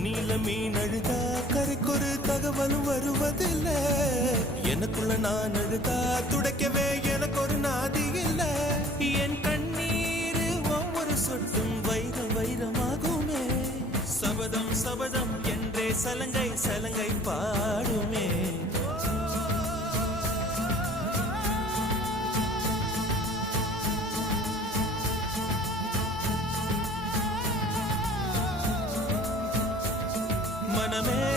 தண்ணியில மீன் அழுதா கரைக்கொரு தகவலும் வருவதில்லை. எனக்குள்ள நான் அழுதா துடைக்கவே எனக்கு ஒரு நாதி இல்லை. என் கண்ணீர் ஒவ்வொரு சொட்டும் வைரம் வைரமாகுமே. சபதம் சபதம் என்றே சலங்கை சலங்கை பாடுமே. மனமே